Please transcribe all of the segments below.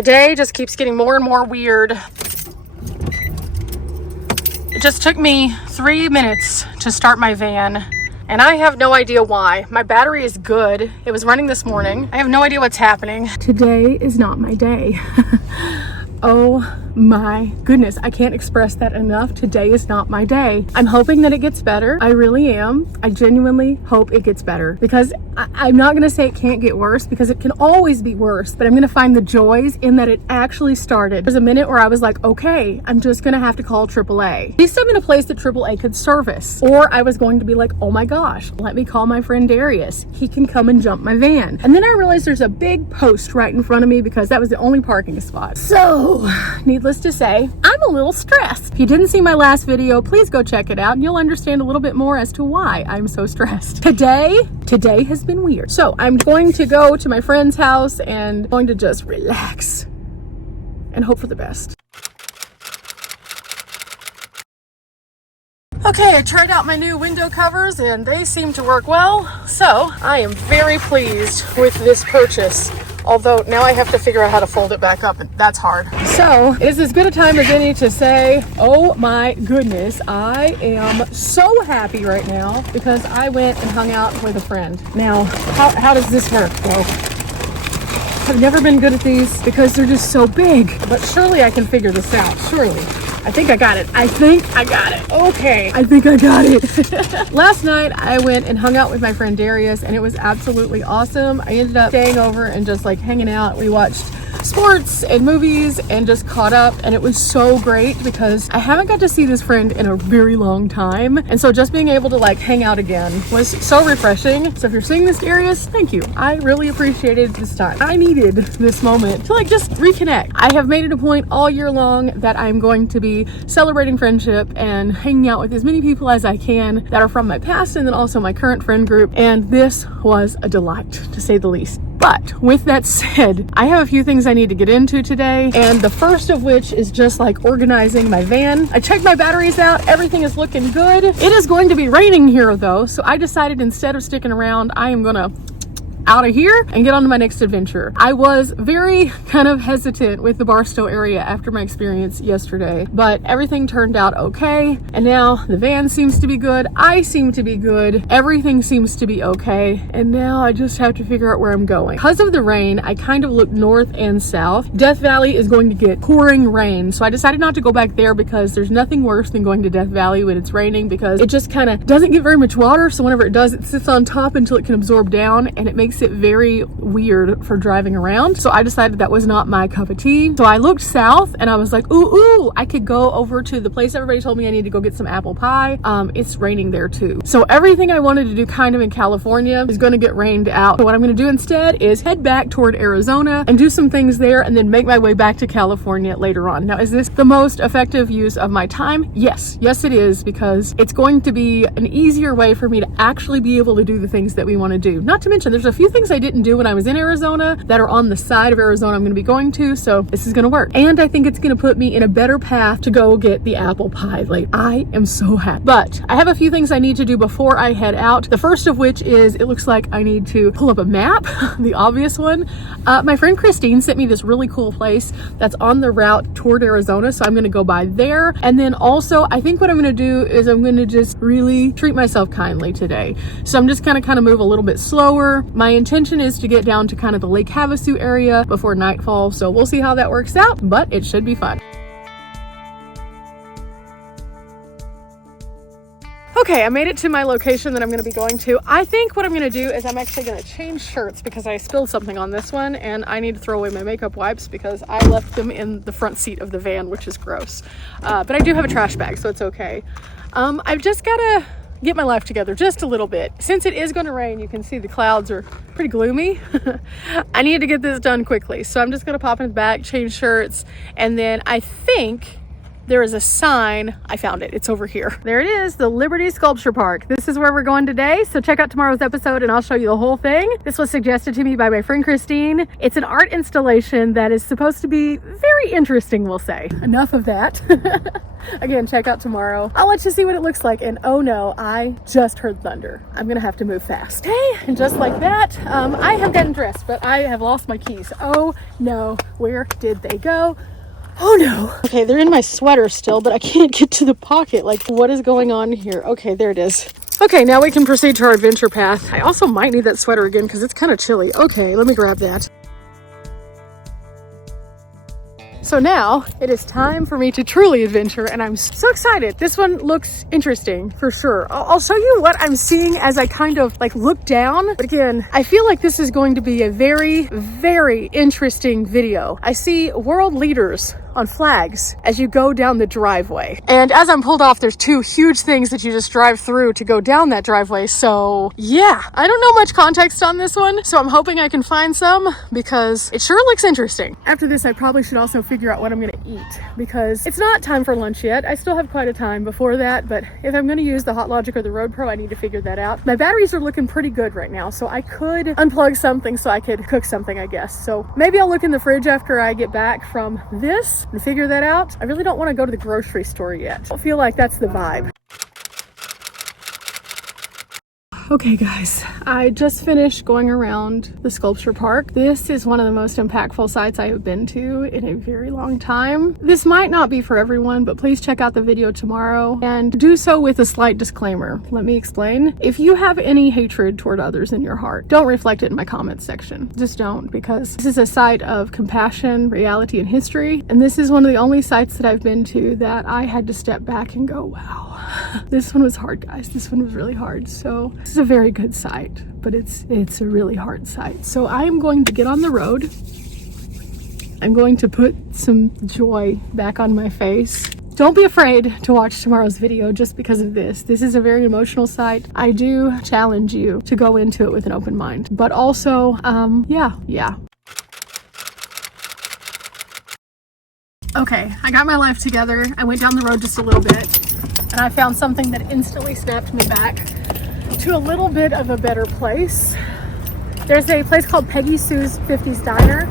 The day just keeps getting more and more weird. It just took me 3 minutes to start my van, and I have no idea why. My battery is good. It was running this morning. I have no idea what's happening. Today is not my day. Oh my goodness, I can't express that enough. Today is not my day. I'm hoping that it gets better. I really am. I genuinely hope it gets better, because I'm not gonna say it can't get worse, because it can always be worse, but I'm gonna find the joys in that it actually started. There's a minute where I was like, okay, I'm just gonna have to call AAA. At least I'm in a place that AAA could service. Or I was going to be like, oh my gosh, let me call my friend Darius. He can come and jump my van. And then I realized there's a big post right in front of me, because that was the only parking spot. So, needless to say, I'm a little stressed. If you didn't see my last video, please go check it out and you'll understand a little bit more as to why I'm so stressed. Today has been weird. So I'm going to go to my friend's house and going to just relax and hope for the best. Okay, I tried out my new window covers and they seem to work well. So I am very pleased with this purchase. Although now I have to figure out how to fold it back up, and that's hard. So it's as good a time as any to say, oh my goodness, I am so happy right now because I went and hung out with a friend. Now, how does this work? Well, I've never been good at these because they're just so big, but surely I can figure this out, surely. I think I got it. I think I got it. Okay, I think I got it. Last night I went and hung out with my friend Darius and it was absolutely awesome. I ended up staying over and just like hanging out. We watched sports and movies and just caught up, and it was so great because I haven't got to see this friend in a very long time, and so just being able to like hang out again was so refreshing. So if you're seeing this, Darius, thank you. I really appreciated this time. I needed this moment to like just reconnect. I have made it a point all year long that I'm going to be celebrating friendship and hanging out with as many people as I can that are from my past and then also my current friend group, and this was a delight to say the least. But with that said, I have a few things I need to get into today, and the first of which is just like organizing my van. I checked my batteries out, everything is looking good. It is going to be raining here though, so I decided instead of sticking around, I am gonna out of here and get on to my next adventure. I was very kind of hesitant with the Barstow area after my experience yesterday, but everything turned out okay. And now the van seems to be good. I seem to be good. Everything seems to be okay. And now I just have to figure out where I'm going. Because of the rain, I kind of looked north and south. Death Valley is going to get pouring rain. So I decided not to go back there because there's nothing worse than going to Death Valley when it's raining, because it just kind of doesn't get very much water. So whenever it does, it sits on top until it can absorb down, and it makes it very weird for driving around. So I decided that was not my cup of tea. So I looked south and I was like, ooh, I could go over to the place everybody told me I need to go get some apple pie. It's raining there too. So everything I wanted to do kind of in California is going to get rained out. So what I'm going to do instead is head back toward Arizona and do some things there and then make my way back to California later on. Now, is this the most effective use of my time? Yes it is, because it's going to be an easier way for me to actually be able to do the things that we want to do. Not to mention there's a few things I didn't do when I was in Arizona that are on the side of Arizona I'm going to be going to, so this is going to work. And I think it's going to put me in a better path to go get the apple pie later. I am so happy. But I have a few things I need to do before I head out. The first of which is, it looks like I need to pull up a map, the obvious one. My friend Christine sent me this really cool place that's on the route toward Arizona, so I'm going to go by there. And then also, I think what I'm going to do is I'm going to just really treat myself kindly today. So I'm just going to kind of move a little bit slower. My intention is to get down to kind of the Lake Havasu area before nightfall, so we'll see how that works out, but it should be fun. Okay, I made it to my location that I'm going to be going to. I think what I'm going to do is I'm actually going to change shirts because I spilled something on this one and I need to throw away my makeup wipes because I left them in the front seat of the van, which is gross. But I do have a trash bag, so it's okay. I've just got to get my life together just a little bit. Since it is going to rain, you can see the clouds are pretty gloomy. I need to get this done quickly. So I'm just going to pop in the back, change shirts, and then I think there is a sign. I found it. It's over here. There it is, the Liberty Sculpture Park. This is where we're going today. So check out tomorrow's episode and I'll show you the whole thing. This was suggested to me by my friend Christine. It's an art installation that is supposed to be very interesting, we'll say. Enough of that. Again, check out tomorrow. I'll let you see what it looks like. And oh no, I just heard thunder. I'm gonna have to move fast. Hey, and just like that, I have gotten dressed, but I have lost my keys. Oh no, where did they go? Oh no. Okay, they're in my sweater still, but I can't get to the pocket. Like, what is going on here? Okay, there it is. Okay, now we can proceed to our adventure path. I also might need that sweater again because it's kind of chilly. Okay, let me grab that. So now it is time for me to truly adventure, and I'm so excited. This one looks interesting for sure. I'll show you what I'm seeing as I kind of like look down. But again, I feel like this is going to be a very, very interesting video. I see world leaders on flags as you go down the driveway. And as I'm pulled off, there's two huge things that you just drive through to go down that driveway. So yeah, I don't know much context on this one, so I'm hoping I can find some because it sure looks interesting. After this, I probably should also figure out what I'm gonna eat because it's not time for lunch yet. I still have quite a time before that, but if I'm gonna use the Hot Logic or the Road Pro, I need to figure that out. My batteries are looking pretty good right now, so I could unplug something so I could cook something, I guess. So maybe I'll look in the fridge after I get back from this and figure that out. I really don't want to go to the grocery store yet. I don't feel like that's the vibe. Okay guys, I just finished going around the sculpture park. This is one of the most impactful sites I have been to in a very long time. This might not be for everyone, but please check out the video tomorrow and do so with a slight disclaimer. Let me explain. If you have any hatred toward others in your heart, don't reflect it in my comments section. Just don't, because this is a site of compassion, reality, and history. And this is one of the only sites that I've been to that I had to step back and go, wow. This one was hard, guys. This one was really hard. So this is a very good site, but it's a really hard site. So I'm going to get on the road. I'm going to put some joy back on my face. Don't be afraid to watch tomorrow's video just because of this. This is a very emotional site. I do challenge you to go into it with an open mind, but also, yeah. Okay, I got my life together. I went down the road just a little bit and I found something that instantly snapped me back to a little bit of a better place. There's a place called Peggy Sue's 50s Diner.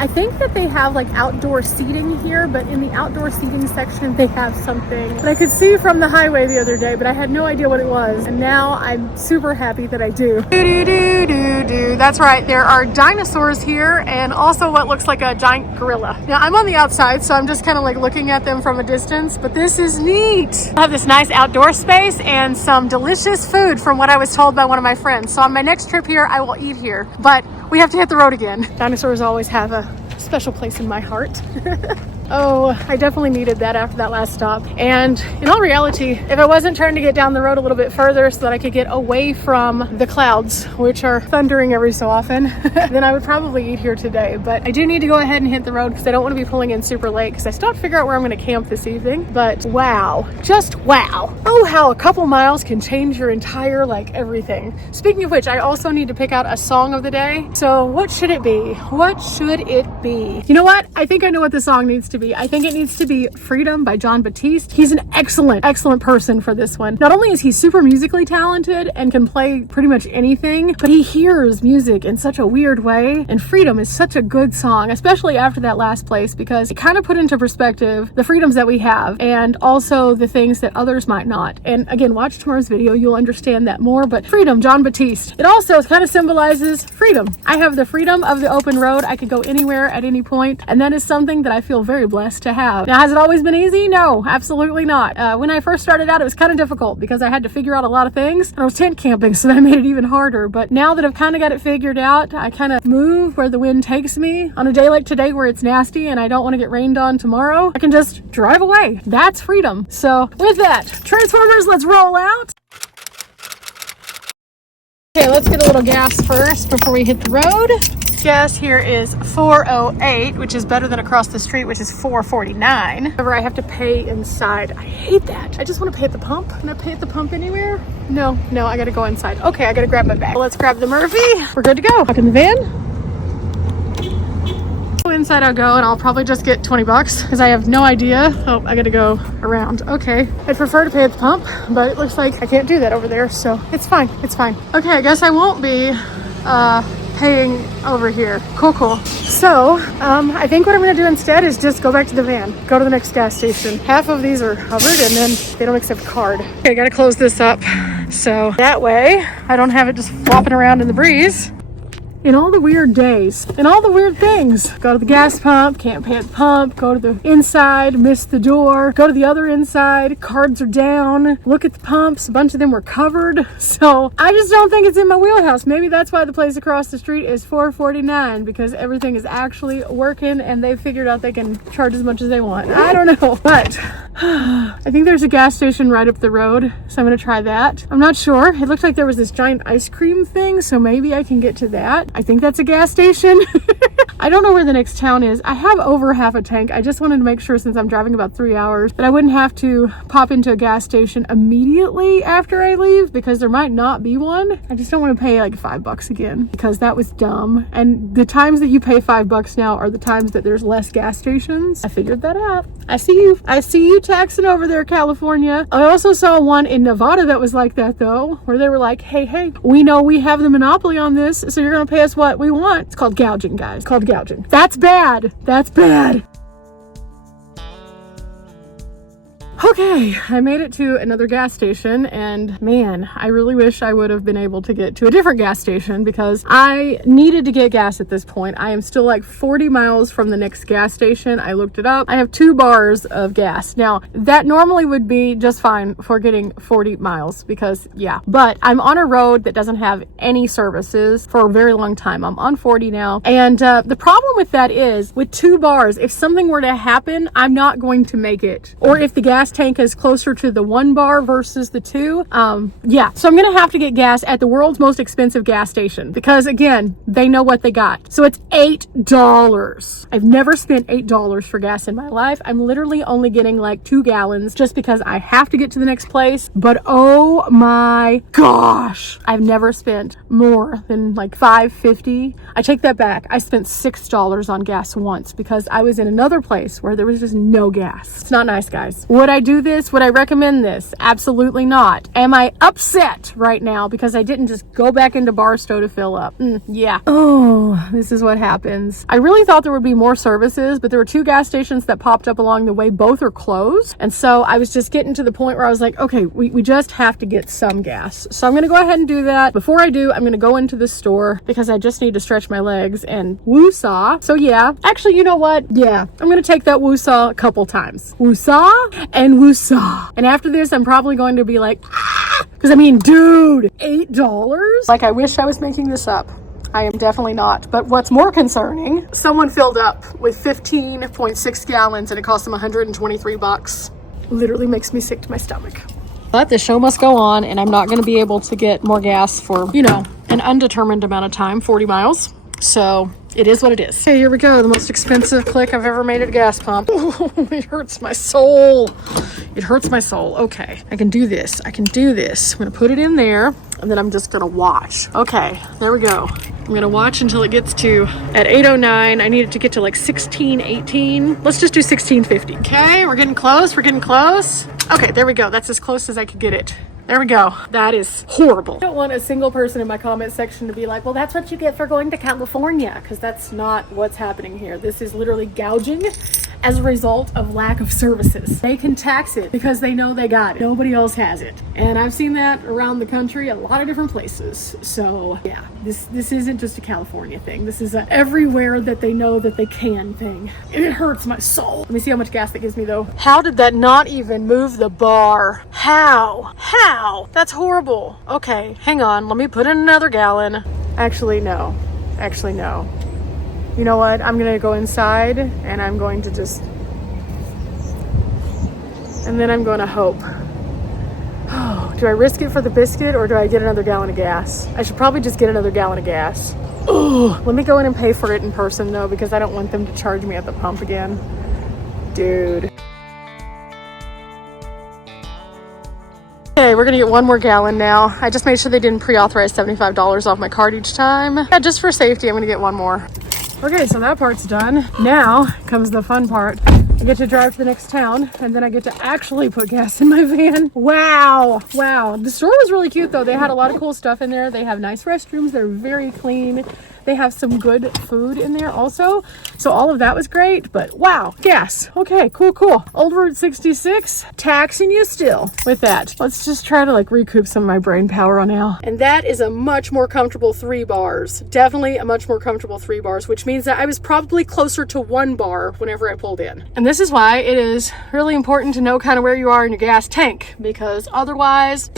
I think that they have like outdoor seating here, but in the outdoor seating section, they have something that I could see from the highway the other day, but I had no idea what it was. And now I'm super happy that I do. That's right. There are dinosaurs here and also what looks like a giant gorilla. Now I'm on the outside, so I'm just kind of like looking at them from a distance, but this is neat. I have this nice outdoor space and some delicious food from what I was told by one of my friends. So on my next trip here, I will eat here, but we have to hit the road again. Dinosaurs always have a special place in my heart. Oh, I definitely needed that after that last stop. And in all reality, if I wasn't trying to get down the road a little bit further so that I could get away from the clouds, which are thundering every so often, then I would probably eat here today. But I do need to go ahead and hit the road because I don't want to be pulling in super late because I still have to figure out where I'm going to camp this evening. But wow, just wow. Oh, how a couple miles can change your entire, like, everything. Speaking of which, I also need to pick out a song of the day. So what should it be? What should it be? You know what? I think I know what the song needs to be. I think it needs to be Freedom by Jon Batiste. He's an excellent person for this one. Not only is he super musically talented and can play pretty much anything, but he hears music in such a weird way. And Freedom is such a good song, especially after that last place, because it kind of put into perspective the freedoms that we have and also the things that others might not. And again, watch tomorrow's video, you'll understand that more. But Freedom, Jon Batiste. It also kind of symbolizes freedom. I have the freedom of the open road. I could go anywhere at any point, and that is something that I feel very blessed to have. Now, has it always been easy? No, absolutely not. When I first started out, it was kind of difficult because I had to figure out a lot of things. And I was tent camping, so that made it even harder. But now that I've kind of got it figured out, I kind of move where the wind takes me. On a day like today where it's nasty and I don't want to get rained on tomorrow, I can just drive away. That's freedom. So with that, Transformers, let's roll out. Okay, let's get a little gas first before we hit the road. Gas here is $4.08, which is better than across the street, which is $4.49. However, I have to pay inside. I hate that. I just want to pay at the pump. Can I pay at the pump anywhere? No, I gotta go inside. Okay, I gotta grab my bag. Let's grab the Murphy. We're good to go. Back in the van. inside I'll go, and I'll probably just get 20 bucks because I have no idea. Oh, I gotta go around. Okay. I'd prefer to pay at the pump, but it looks like I can't do that over there, so it's fine. It's fine. Okay, I guess I won't be paying over here. Cool. So, I think what I'm gonna do instead is just go back to the van, go to the next gas station. Half of these are covered and then they don't accept card. Okay, I gotta close this up. So that way I don't have it just flopping around in the breeze. In all the weird days, and all the weird things. Go to the gas pump, can't pay at the pump, go to the inside, miss the door, go to the other inside, cards are down, look at the pumps, a bunch of them were covered. So I just don't think it's in my wheelhouse. Maybe that's why the place across the street is $4.49, because everything is actually working and they figured out they can charge as much as they want. I don't know, but I think there's a gas station right up the road, so I'm gonna try that. I'm not sure. It looked like there was this giant ice cream thing, so maybe I can get to that. I think that's a gas station. I don't know where the next town is. I have over half a tank. I just wanted to make sure, since I'm driving about 3 hours, that I wouldn't have to pop into a gas station immediately after I leave, because there might not be one. I just don't want to pay like $5 again, because that was dumb. And the times that you pay $5 now are the times that there's less gas stations. I figured that out. I see you taxing over there, California. I also saw one in Nevada that was like that though, where they were like, hey, we know we have the monopoly on this, so you're gonna pay us what we want. It's called gouging, guys. It's called gouging. That's bad. That's bad. Okay, I made it to another gas station, and man, I really wish I would have been able to get to a different gas station, because I needed to get gas at this point. I am still like 40 miles from the next gas station. I looked it up. I have 2 bars of gas. Now, that normally would be just fine for getting 40 miles because, yeah, but I'm on a road that doesn't have any services for a very long time. I'm on 40 now, and the problem with that is, with 2 bars, if something were to happen, I'm not going to make it. Or if the gas tank is closer to the 1 bar versus the 2, yeah, so I'm gonna have to get gas at the world's most expensive gas station, because again, they know what they got. So it's $8. I've never spent $8 for gas in my life. I'm literally only getting like 2 gallons just because I have to get to the next place. But oh my gosh, I've never spent more than like $5.50. I take that back. I spent $6 on gas once because I was in another place where there was just no gas. It's not nice, guys. Would I do this? Would I recommend this? Absolutely not. Am I upset right now because I didn't just go back into Barstow to fill up? Yeah. Oh, this is what happens. I really thought there would be more services, but there were 2 gas stations that popped up along the way. Both are closed. And so I was just getting to the point where I was like, okay, we just have to get some gas. So I'm going to go ahead and do that. Before I do, I'm going to go into the store because I just need to stretch my legs and woosah. So yeah, actually, you know what? Yeah, I'm going to take that woosah a couple times. Woosah and woosah. And after this, I'm probably going to be like, because I mean, dude, $8? Like, I wish I was making this up. I am definitely not. But what's more concerning, someone filled up with 15.6 gallons and it cost them $123. Literally makes me sick to my stomach. But the show must go on, and I'm not going to be able to get more gas for, you know, an undetermined amount of time, 40 miles. So it is what it is. Okay, here we go. The most expensive click I've ever made at a gas pump. Oh, it hurts my soul. It hurts my soul. Okay, I can do this. I can do this. I'm gonna put it in there, and then I'm just gonna watch. Okay, there we go. I'm gonna watch until it gets to, at 8:09, I need it to get to like 16:18. Let's just do 16:50. Okay, we're getting close. We're getting close. Okay, there we go. That's as close as I could get it. There we go. That is horrible. I don't want a single person in my comment section to be like, well, that's what you get for going to California, because that's not what's happening here. This is literally gouging as a result of lack of services. They can tax it because they know they got it. Nobody else has it. And I've seen that around the country, a lot of different places. So yeah, this isn't just a California thing. This is a everywhere that they know that they can thing. And it hurts my soul. Let me see how much gas that gives me though. How did that not even move the bar? How? That's horrible. Okay, hang on. Let me put in another gallon. Actually, no. You know what? I'm gonna go inside and I'm going to just, and then I'm going to hope. Oh, do I risk it for the biscuit or do I get another gallon of gas? I should probably just get another gallon of gas. Oh, let me go in and pay for it in person though, because I don't want them to charge me at the pump again. Dude. Okay, we're gonna get 1 more gallon now. I just made sure they didn't pre-authorize $75 off my card each time. Yeah, just for safety, I'm gonna get 1 more. Okay, so that part's done. Now comes the fun part. I get to drive to the next town, and then I get to actually put gas in my van. Wow. The store was really cute though. They had a lot of cool stuff in there. They have nice restrooms. They're very clean. They have some good food in there also. So all of that was great, but wow, gas. Okay, cool. Old Route 66, taxing you still with that. Let's just try to like recoup some of my brain power on now. And that is a much more comfortable 3 bars. Definitely a much more comfortable 3 bars, which means that I was probably closer to 1 bar whenever I pulled in. And this is why it is really important to know kind of where you are in your gas tank, because otherwise,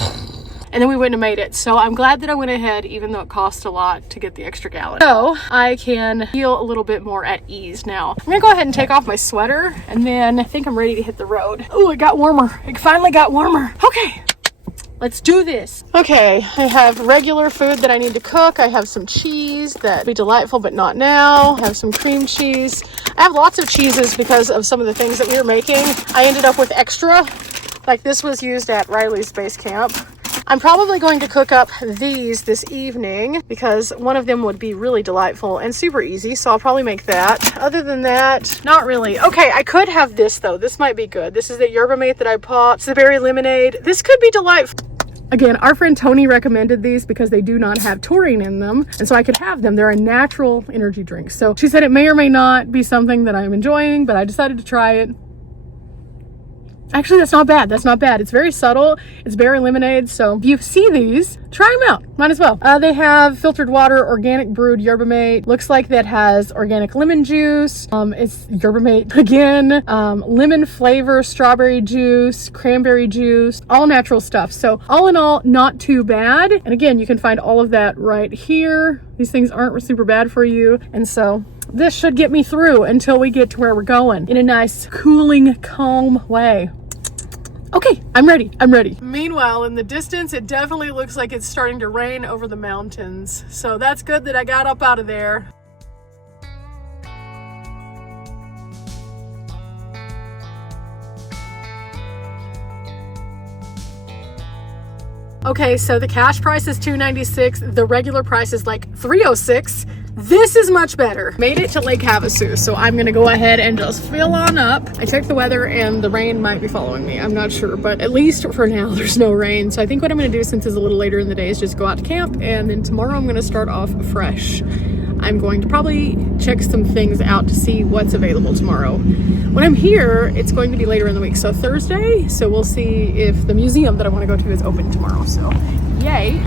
and then we wouldn't have made it. So I'm glad that I went ahead, even though it cost a lot to get the extra gallon. So I can feel a little bit more at ease now. I'm gonna go ahead and take off my sweater, and then I think I'm ready to hit the road. Oh, it got warmer. It finally got warmer. Okay. Let's do this. Okay, I have regular food that I need to cook. I have some cheese that'd be delightful, but not now. I have some cream cheese. I have lots of cheeses because of some of the things that we were making. I ended up with extra. Like this was used at Riley's base camp. I'm probably going to cook up these this evening because one of them would be really delightful and super easy. So I'll probably make that. Other than that, not really. Okay, I could have this though. This might be good. This is the yerba mate that I bought. It's the berry lemonade. This could be delightful. Again, our friend Tony recommended these because they do not have taurine in them. And so I could have them. They're a natural energy drink. So she said it may or may not be something that I'm enjoying, but I decided to try it. Actually, that's not bad. It's very subtle. It's berry lemonade. So if you see these, try them out. Might as well. They have filtered water, organic brewed yerba mate. Looks like that has organic lemon juice. It's yerba mate again. Lemon flavor, strawberry juice, cranberry juice, all natural stuff. So all in all, not too bad. And again, you can find all of that right here. These things aren't super bad for you. And so this should get me through until we get to where we're going in a nice, cooling, calm way. Okay, I'm ready. Meanwhile, in the distance, it definitely looks like it's starting to rain over the mountains. So that's good that I got up out of there. Okay, so the cash price is $296. The regular price is like $306. This is much better. Made it to Lake Havasu, so I'm gonna go ahead and just fill on up. I checked the weather and the rain might be following me. I'm not sure, but at least for now, there's no rain. So I think what I'm gonna do, since it's a little later in the day, is just go out to camp, and then tomorrow I'm gonna start off fresh. I'm going to probably check some things out to see what's available tomorrow. When I'm here, it's going to be later in the week, so Thursday. So we'll see if the museum that I want to go to is open tomorrow. So yay.